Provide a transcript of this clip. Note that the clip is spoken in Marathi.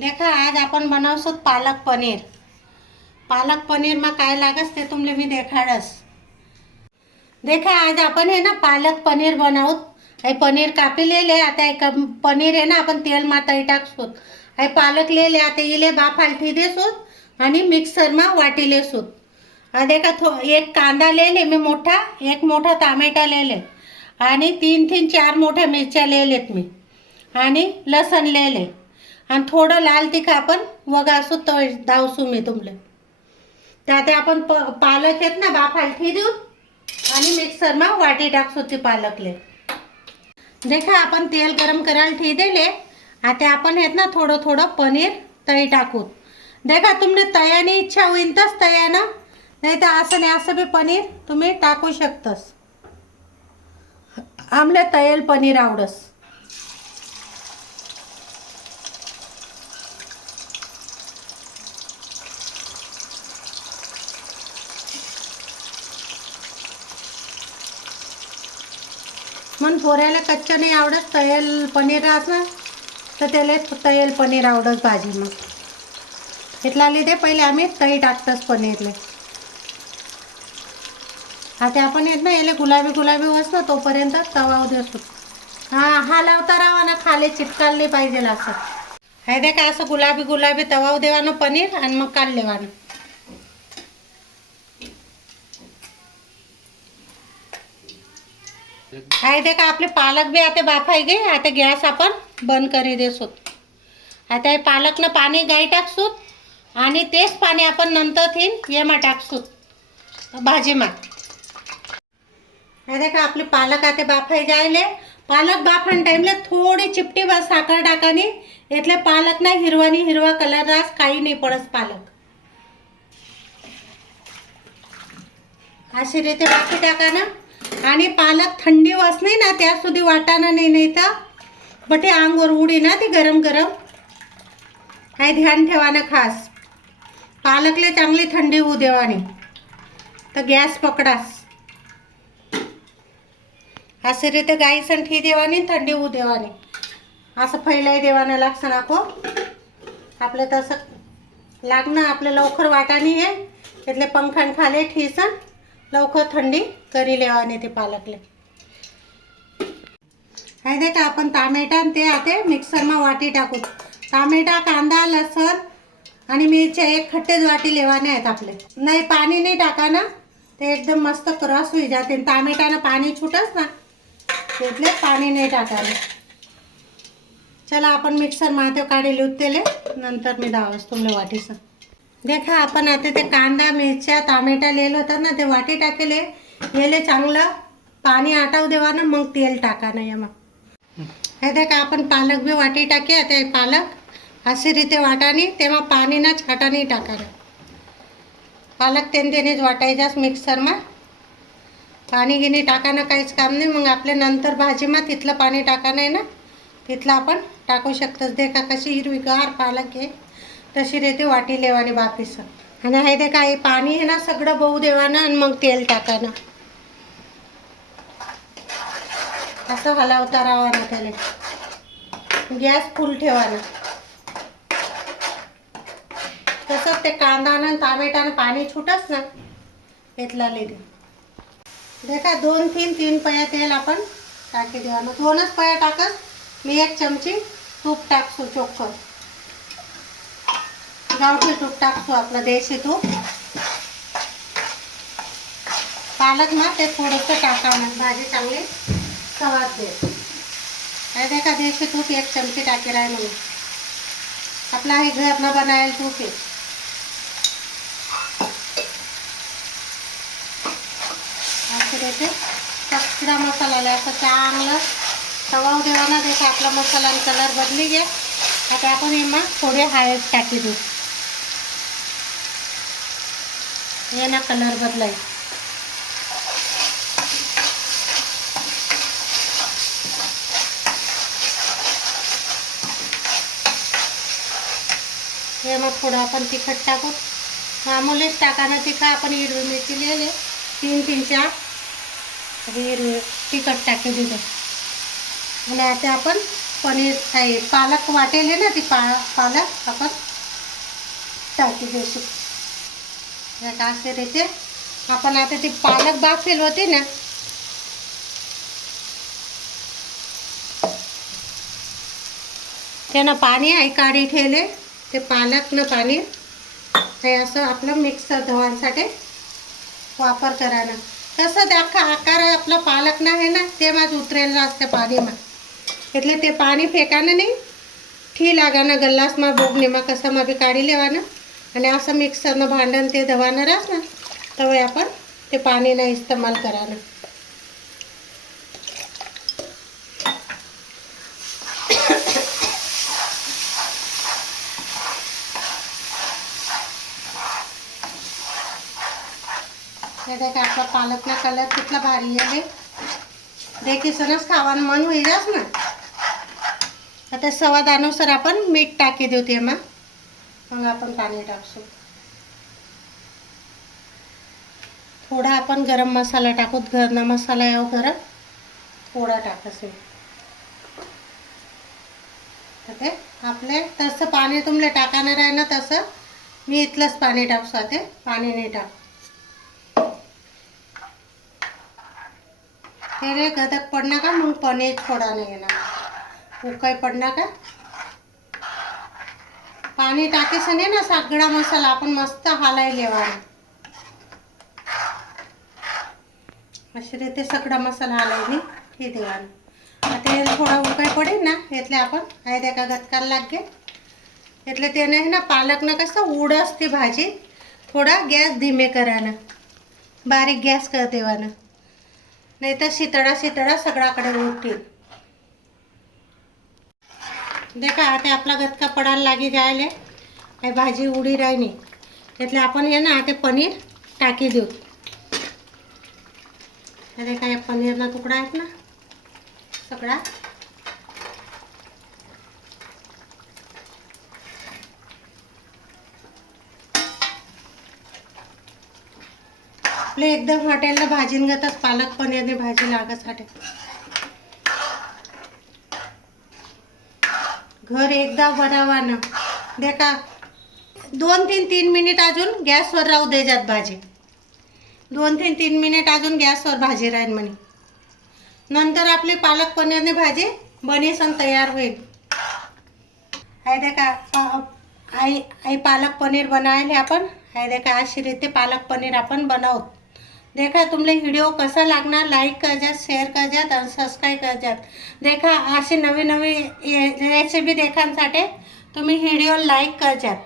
देखा आज आपण बनवसोत पालक पनीर. पालक पनीरमा काय लागस ते तुमले मी देखाडस. देखा आज आपण हे ना पालक पनीर बनावत. हे पनीर कापी लेले आता एक पनीर आहे ना आपण तेल मा तळी टाकसोत. हे पालक लेले आता इले बाफ आलठी देसोत आणि मिक्सरमा वाटी लेसोत. हा देखा थो एक कांदा लेले मी मोठा एक मोठा टामेटा लेले. आणि तीन तीन चार मोठ्या मिरच्या लेलेत मी. आणि लसण लेले. आणि थोडं लाल तिखं आपण वगासू तळ धावसू मी तुमले. त्यात आपण प पालक आहेत ना बाफाल ठी देऊ आणि मिक्सरमा वाटी टाकसू ती पालकले. देखा आपण तेल गरम करायला ठी दिले. आता आपण आहेत ना थोडं थोडं पनीर तळी टाकू देखा तुमने तयानी इच्छा होईन तस तयानं नाही तर असं नाही असं बी पनीर तुम्ही टाकू शकतस. आमले तयल पनीर आवडस. पण पोऱ्याला कच्चं नाही आवडत तळेल पनीर असं तर त्याला तळेल पनीर आवडत भाजी मग. इथला लिहिते पहिले आम्ही तई टाकतोच पनीरले. आता आपण येत ना याला गुलाबी गुलाबी वसतो तोपर्यंत तवा देतो हा हा लावता राहा ना खाली चिटकाल पाहिजे असं. हे दे का असं गुलाबी गुलाबी तवा देवानं पनीर आणि मग काढले वानं आहे ते का आपले पालक बी आता बाफाय गे आता गॅस आपण बंद करी देसोत. आता हे पालकनं पाणी गाय टाकसूत आणि तेच पाणी आपण नंतर थीन येमा टाकसूत भाजीमा आता का आपले पालक आता बाफाय जायले. पालक बाफण टाईमला थोडी चिपटी बस साखर टाकानी इथले पालक ना हिरवानी हिरवा कलर रास काही नाही पडस पालक. अशी रीती बाकी टाका ना. आणि पालक थंडी वाजली ना त्या सुधी वाटाणा नाही नाही तर बटे आंगवर उडी ना ती गरम गरम. काय ध्यान ठेवानं खास. पालकले चांगली थंडी होऊ देवानी. तर गॅस पकडास. असे रीते गाई ठी देवानी थंडी होऊ देवानी. असं फैलाई देवानं लागतं नको. आपलं तसं लागणं आपलं लवकर वाटाणी आहे त्यातले पंखान खाले ठीसन. लवकर थंडी करी लेवाने ते पालकले. हे दे का आपण टामेटा आणि ते आता मिक्सरमा वाटी टाकू. टामेटा कांदा लसण आणि मिरच्या एक खट्टेच वाटी लेवाने आहेत आपले. नाही पाणी नाही टाका ना. ते एकदम मस्त क्रॉस होई जाते. आणि टामेटानं पाणी छुटच ना. त्यातले पाणी नाही टाकायला. चला आपण मिक्सर माथे काढेल उतले नंतर मी दावस तुमले वाटीचं देखा आपण आता ते कांदा मिरच्या टामेटा लिहिलं होतं ना ते वाटी टाकेले याले चांगलं पाणी आटाव देवा ना मग तेल टाका ना मग हे देखा आपण पालक बी वाटी टाके आता पालक अशी रीते वाटानी तेव्हा पाणी ना छाटानी टाकाना पालक तेन तेनेच मिक्सरमा। पाणी गिनी टाकानं काहीच काम नाही मग आपल्या नंतर भाजीमा तिथलं पाणी टाका नाही ना तिथलं आपण टाकू शकतोच देखा कशी हिरवीगार पालक आहे। तशी देते वाटी लेवाने बापीस. आणि हे ते काय पाणी आहे ना सगळं बहू देवानं आणि मग तेल टाकानं. असं हलावता ना त्याला. गॅस फुल ठेवाना. तसंच ते कांदानं टामेटानं पाणी छुटच ना. इथला लिहिले देखा दोन तीन तीन पया तेल आपण टाकी देवानं. दोनच पया टाकत मी एक चमची तूप टाकसू चोखर गावठी तूप टाकतो आपलं देशी तूप पालक ना ते थोडंसं टाकावं भाजी चांगली सवाद दे काय देखा देशी तूप एक चमची टाकी आहे म्हणून. आपला हे घरनं बनायला तूप आहे. असं त्याचे कचरा मसाला असं चांगलं तवा देवाना देखा आपला मसाला कलर बदली घ्या. आता आपण एमा थोडे हळद टाकी देऊ. हे ना कलर बदलाय. हे मग थोडं आपण तिखट टाकू. मामूलीच टाकाना तिखा आपण हिरवी मिरची लिहिले. तीन तीन चार. हिरवी तिखट टाकी दिलं. आणि आता आपण पनीर आहे पालक वाटेल ना ती पा पालक आपण टाकी देऊ शकतो. या टाकते त्याचे. आपण आता ते पालक बाफेल होते ना. त्यानं पाणी आहे काढी ठेवले. ते पालकनं पाणी. हे असं आपलं मिक्सर धुवांसाठी वापर करा ना कसं ते अख्खा आकार आपलं पालक ना आहे ना ते माझं उतरेल असते पाणी मग એટલે તે પાણી ફેંકાને નહીં ઠી લાગાના ગલ્લાસમાં બોગ कसं मग બી કાઢી લેવાના आणि असं मिक्सरनं भांडण ते धवानं राहस ना तवे आपण ते पाणी नाही इस्तेमाल करायला. हे देख आपला पालकना कलर कितला भारी आहे देखीसनच खावान मन होई जास ना. आता स्वादानुसार आपण मीठ टाकी देऊ ते मग. मग आपण पाणी टाकू. थोडा आपण गरम मसाला टाकू. घरना मसाला यावं हो गरम. थोडा टाकायचं ते आपले तसं पाणी तुमले टाकणार आहे ना तसं. मी इथलंच पाणी टाकसो ते पाणी नाही टाक हे रे गदक पडणार का? मग पनीर थोडा नाही येणार. उकाय पडणार का? पाणी टाकीसने ना सगळा मसाला आपण मस्त हालाय लेवा अशी रीते सगळा मसाला हालायनी हे देवाना आता हे थोडा उकाय पडेल ना यातले आपण आयद्या का गतकार लागे ते नाही ना पालक ना कसं उड असते भाजी. थोडा गॅस धीमे कराना बारीक गॅस कर देवानं नाही तर शितळा शितळा सगळ्याकडे उठतील देखा आता आपला गतका पडायला लागी जायले. काही भाजी उडी राहिली त्यातले आपण हे ना ते पनीर टाकी देऊ. अरे काय पनीरला तुकडा आहेत ना सगळा. आपले एकदम हॉटेलला भाजीन गतच पालक पनीरने भाजी लागत हॉटेल. घर एकदा बनावानं देखा दोन तीन तीन मिनिट अजून गॅसवर राहू द्यायच्यात भाजी. दोन तीन तीन मिनिट अजून गॅसवर भाजी राहील म्हणे. नंतर आपली पालक पनीरने भाजी बनेसन तयार होईल. आहे देखा आई आई पालक पनीर बनायले आपण. आहे देखा अशी रीते पालक पनीर आपण बनवत देखा तुमले व्हिडिओ कसा लागणार? लाईक करजात शेअर करजात आणि सबस्क्राईब करजात. देखा अशी नवी नवी रेसिपी देखांसाठी तुम्ही व्हिडिओ लाईक करजात.